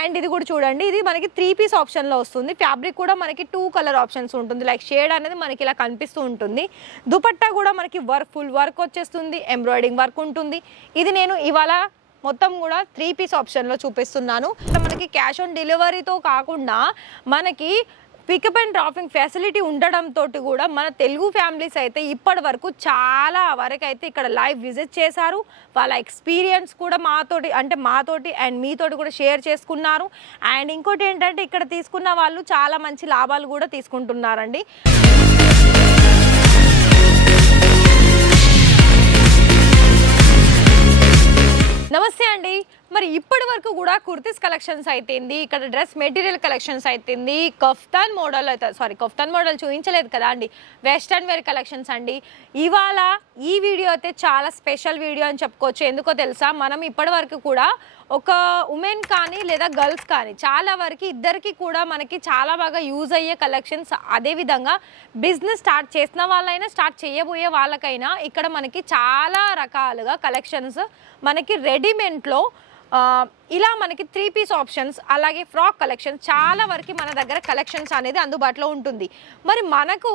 And ఇది కూడా చూడండి. ఇది మనకి త్రీ పీస్ ఆప్షన్లో వస్తుంది. ఫ్యాబ్రిక్ కూడా మనకి టూ కలర్ ఆప్షన్స్ ఉంటుంది. లైక్ షేడ్ అనేది మనకి ఇలా కనిపిస్తూ ఉంటుంది. దుపట్టా కూడా మనకి వర్క్ ఫుల్ వర్క్ వచ్చేస్తుంది. ఎంబ్రాయిడింగ్ వర్క్ ఉంటుంది. ఇది నేను ఇవాళ మొత్తం కూడా త్రీ పీస్ ఆప్షన్లో చూపిస్తున్నాను. మనకి క్యాష్ ఆన్ డెలివరీతో కాకుండా మనకి పికప్ అండ్ డ్రాపింగ్ ఫెసిలిటీ ఉండడంతో కూడా మన తెలుగు ఫ్యామిలీస్ అయితే ఇప్పటి వరకు చాలా వరకు అయితే ఇక్కడ లైవ్ విజిట్ చేశారు. వాళ్ళ ఎక్స్పీరియన్స్ కూడా మాతోటి అంటే మాతోటి అండ్ మీతోటి కూడా షేర్ చేసుకున్నారు. అండ్ ఇంకోటి ఏంటంటే ఇక్కడ తీసుకున్న వాళ్ళు చాలా మంచి లాభాలు కూడా తీసుకుంటున్నారండి. నమస్తే అండి. మరి ఇప్పటి వరకు కూడా కుర్తీస్ కలెక్షన్స్ అయితేంది ఇక్కడ డ్రెస్ మెటీరియల్ కలెక్షన్స్ అయితేంది కఫ్తాన్ మోడల్ అయితే సారీ కఫ్తాన్ మోడల్ చూపించలేదు కదా అండి. వెస్ట్రన్ వేర్ కలెక్షన్స్ అండి. ఇవాళ ఈ వీడియో అయితే చాలా స్పెషల్ వీడియో అని చెప్పుకోవచ్చు. ఎందుకో తెలుసా? మనం ఇప్పటి వరకు కూడా ఒక ఉమెన్ కానీ లేదా గర్ల్స్ కానీ చాలా వరకు ఇద్దరికి కూడా మనకి చాలా బాగా యూజ్ అయ్యే కలెక్షన్స్ అదేవిధంగా బిజినెస్ స్టార్ట్ చేసిన వాళ్ళైనా స్టార్ట్ చేయబోయే వాళ్ళకైనా ఇక్కడ మనకి చాలా రకాలుగా కలెక్షన్స్ మనకి రెడీమేడ్లో ఇలా మనకి త్రీ పీస్ ఆప్షన్స్ అలాగే ఫ్రాక్ కలెక్షన్స్ చాలా వరకు మన దగ్గర కలెక్షన్స్ అనేది అందుబాటులో ఉంటుంది. మరి మనకు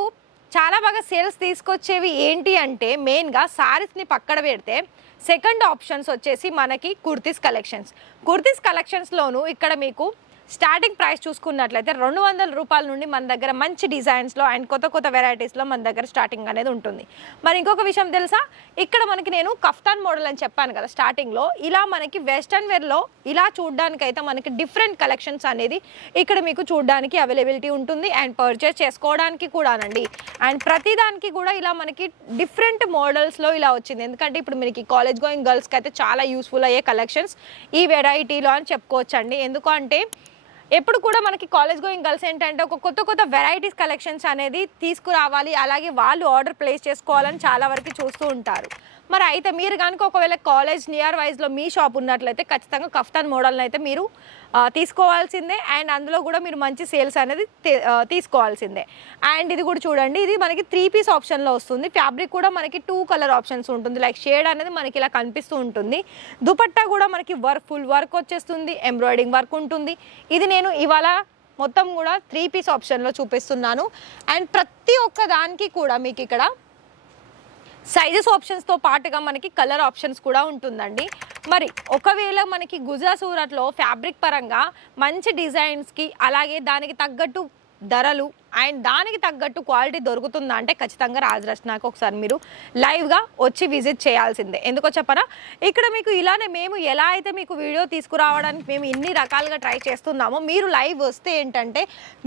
చాలా బాగా సేల్స్ తీసుకొచ్చేవి ఏంటి అంటే మెయిన్గా సారీస్ని పక్కన పెడితే సెకండ్ ఆప్షన్స్ వచ్చేసి మనకి కుర్తీస్ కలెక్షన్స్ కుర్తీస్ కలెక్షన్స్లోను ఇక్కడ మీకు స్టార్టింగ్ ప్రైస్ చూసుకున్నట్లయితే రెండు వందల రూపాయల నుండి మన దగ్గర మంచి డిజైన్స్లో అండ్ కొత్త కొత్త వెరైటీస్లో మన దగ్గర స్టార్టింగ్ అనేది ఉంటుంది. మరి ఇంకొక విషయం తెలుసా? ఇక్కడ మనకి నేను కఫ్తాన్ మోడల్ అని చెప్పాను కదా స్టార్టింగ్లో ఇలా మనకి వెస్టర్న్ వేర్లో ఇలా చూడడానికైతే మనకి డిఫరెంట్ కలెక్షన్స్ అనేది ఇక్కడ మీకు చూడడానికి అవైలబిలిటీ ఉంటుంది అండ్ పర్చేస్ చేసుకోవడానికి కూడానండి. అండ్ ప్రతిదానికి కూడా ఇలా మనకి డిఫరెంట్ మోడల్స్లో ఇలా వచ్చింది. ఎందుకంటే ఇప్పుడు మనకి కాలేజ్ గోయింగ్ గర్ల్స్కి అయితే చాలా యూస్ఫుల్ అయ్యే కలెక్షన్స్ ఈ వెరైటీలో అని చెప్పుకోవచ్చండి. ఎందుకంటే ఎప్పుడు కూడా మనకి కాలేజ్ గోయింగ్ గర్ల్స్ ఏంటంటే ఒక కొత్త కొత్త వెరైటీస్ కలెక్షన్స్ అనేది తీసుకురావాలి. అలాగే వాళ్ళు ఆర్డర్ ప్లేస్ చేసుకోవాలని చాలా వరకు చూస్తూ ఉంటారు. మరి అయితే మీరు కనుక ఒకవేళ కాలేజ్ నియర్ వైజ్లో మీ షాప్ ఉన్నట్లయితే ఖచ్చితంగా కఫ్తాన్ మోడల్ని అయితే మీరు తీసుకోవాల్సిందే. అండ్ అందులో కూడా మీరు మంచి సేల్స్ అనేది తీసుకోవాల్సిందే. అండ్ ఇది కూడా చూడండి ఇది మనకి త్రీ పీస్ ఆప్షన్లో వస్తుంది. ఫ్యాబ్రిక్ కూడా మనకి టూ కలర్ ఆప్షన్స్ ఉంటుంది. లైక్ షేడ్ అనేది మనకి ఇలా కనిపిస్తూ ఉంటుంది. దుపట్టా కూడా మనకి వర్క్ ఫుల్ వర్క్ వచ్చేస్తుంది. ఎంబ్రాయిడింగ్ వర్క్ ఉంటుంది. ఇది నేను ఇవాళ మొత్తం కూడా త్రీ పీస్ ఆప్షన్లో చూపిస్తున్నాను. అండ్ ప్రతి ఒక్క దానికి కూడా మీకు ఇక్కడ సైజెస్ ఆప్షన్స్తో పాటుగా మనకి కలర్ ఆప్షన్స్ కూడా ఉంటుందండి. మరి ఒకవేళ మనకి గుజరా సూరత్లో ఫ్యాబ్రిక్ పరంగా మంచి డిజైన్స్కి అలాగే దానికి తగ్గట్టు ధరలు అండ్ దానికి తగ్గట్టు క్వాలిటీ దొరుకుతుందా అంటే ఖచ్చితంగా రాజరత్నాకు ఒకసారి మీరు లైవ్గా వచ్చి విజిట్ చేయాల్సిందే. ఎందుకో చెప్పరా ఇక్కడ మీకు ఇలానే మేము ఎలా అయితే మీకు వీడియో తీసుకురావడానికి మేము ఇన్ని రకాలుగా ట్రై చేస్తున్నామో మీరు లైవ్ వస్తే ఏంటంటే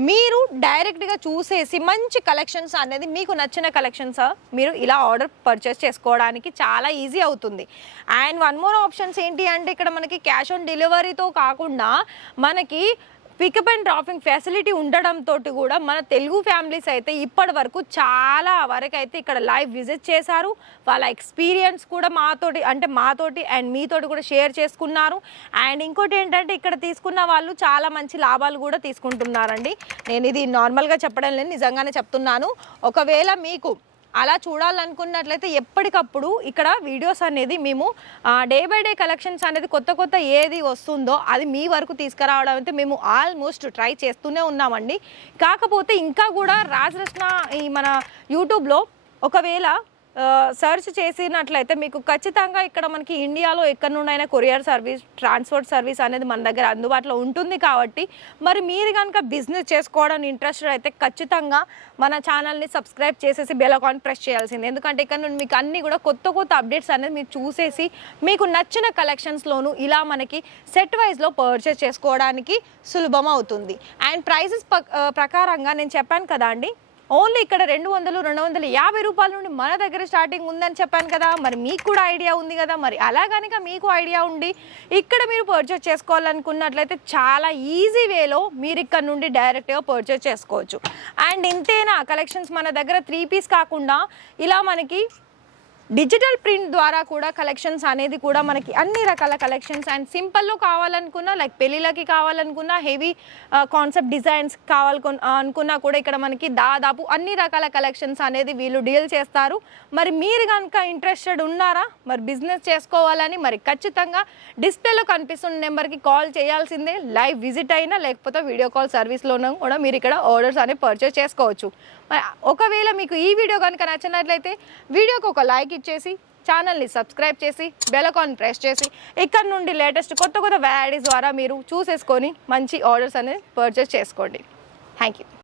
మీరు డైరెక్ట్గా చూసేసి మంచి కలెక్షన్స్ అనేది మీకు నచ్చిన కలెక్షన్స్ మీరు ఇలా ఆర్డర్ పర్చేస్ చేసుకోవడానికి చాలా ఈజీ అవుతుంది. అండ్ వన్ మోర్ ఆప్షన్స్ ఏంటి అంటే ఇక్కడ మనకి క్యాష్ ఆన్ డెలివరీతో కాకుండా మనకి పికప్ అండ్ డ్రాపింగ్ ఫెసిలిటీ ఉండడంతో కూడా మన తెలుగు ఫ్యామిలీస్ అయితే ఇప్పటి వరకు చాలా వరకు అయితే ఇక్కడ లైవ్ విజిట్ చేశారు. వాళ్ళ ఎక్స్పీరియన్స్ కూడా మాతోటి అంటే మాతోటి అండ్ మీతోటి కూడా షేర్ చేసుకున్నారు. అండ్ ఇంకోటి ఏంటంటే ఇక్కడ తీసుకున్న వాళ్ళు చాలా మంచి లాభాలు కూడా తీసుకుంటున్నారండి. నేను ఇది నార్మల్గా చెప్పడం లేదు నిజంగానే చెప్తున్నాను. ఒకవేళ మీకు అలా చూడాలనుకున్నట్లయితే ఎప్పటికప్పుడు ఇక్కడ వీడియోస్ అనేది మేము డే బై డే కలెక్షన్స్ అనేది కొత్త కొత్త ఏది వస్తుందో అది మీ వరకు తీసుకురావడం అయితే మేము ఆల్మోస్ట్ ట్రై చేస్తూనే ఉన్నామండి. కాకపోతే ఇంకా కూడా రాజరత్న ఈ మన యూట్యూబ్లో ఒకవేళ సర్చ్ చేసినట్లయితే మీకు ఖచ్చితంగా ఇక్కడ మనకి ఇండియాలో ఎక్కడి నుండైనా కొరియర్ సర్వీస్ ట్రాన్స్పోర్ట్ సర్వీస్ అనేది మన దగ్గర అందుబాటులో ఉంటుంది కాబట్టి మరి మీరు కనుక బిజినెస్ చేసుకోవడానికి ఇంట్రెస్టెడ్ అయితే ఖచ్చితంగా మన ఛానల్ని సబ్స్క్రైబ్ చేసేసి బెల్ అకౌంట్ ప్రెస్ చేయాల్సింది. ఎందుకంటే ఇక్కడ నుండి మీకు అన్ని కూడా కొత్త కొత్త అప్డేట్స్ అనేది మీరు చూసేసి మీకు నచ్చిన కలెక్షన్స్లోను ఇలా మనకి సెట్ వైజ్లో పర్చేస్ చేసుకోవడానికి సులభం అవుతుంది. అండ్ ప్రైజెస్ ప్రకారంగా నేను చెప్పాను కదా అండి ఓన్లీ ఇక్కడ రెండు వందలు రెండు వందల యాభై రూపాయల నుండి మన దగ్గర స్టార్టింగ్ ఉందని చెప్పాను కదా. మరి మీకు కూడా ఐడియా ఉంది కదా. మరి అలా కనుక మీకు ఐడియా ఉండి ఇక్కడ మీరు పర్చేస్ చేసుకోవాలనుకున్నట్లయితే చాలా ఈజీ వేలో మీరు ఇక్కడ నుండి డైరెక్ట్గా పర్చేస్ చేసుకోవచ్చు. అండ్ ఇంతేనా కలెక్షన్స్ మన దగ్గర త్రీ పీస్ కాకుండా ఇలా మనకి డిజిటల్ ప్రింట్ ద్వారా కూడా కలెక్షన్స్ అనేది కూడా మనకి అన్ని రకాల కలెక్షన్స్ అండ్ సింపుల్లో కావాలనుకున్నా లైక్ పెళ్ళిళ్ళకి కావాలనుకున్నా హెవీ కాన్సెప్ట్ డిజైన్స్ కావాలి అనుకున్నా కూడా ఇక్కడ మనకి దాదాపు అన్ని రకాల కలెక్షన్స్ అనేది వీళ్ళు డీల్ చేస్తారు. మరి మీరు కనుక ఇంట్రెస్టెడ్ ఉన్నారా? మరి బిజినెస్ చేసుకోవాలని మరి ఖచ్చితంగా డిస్ప్లేలో కనిపిస్తున్న నెంబర్కి కాల్ చేయాల్సిందే. లైవ్ విజిట్ అయినా లేకపోతే వీడియో కాల్ సర్వీస్లోనూ కూడా మీరు ఇక్కడ ఆర్డర్స్ అనేవి పర్చేస్ చేసుకోవచ్చు. మరి ఒకవేళ మీకు ఈ వీడియో కనుక నచ్చినట్లయితే వీడియోకి ఒక లైక్ ఇచ్చేసి ఛానల్ని సబ్స్క్రైబ్ చేసి బెలకాన్ ప్రెస్ చేసి ఇక్కడ నుండి లేటెస్ట్ కొత్త కొత్త వెరైటీస్ ద్వారా మీరు చూసేసుకొని మంచి ఆర్డర్స్ అనేది పర్చేస్ చేసుకోండి. Thank you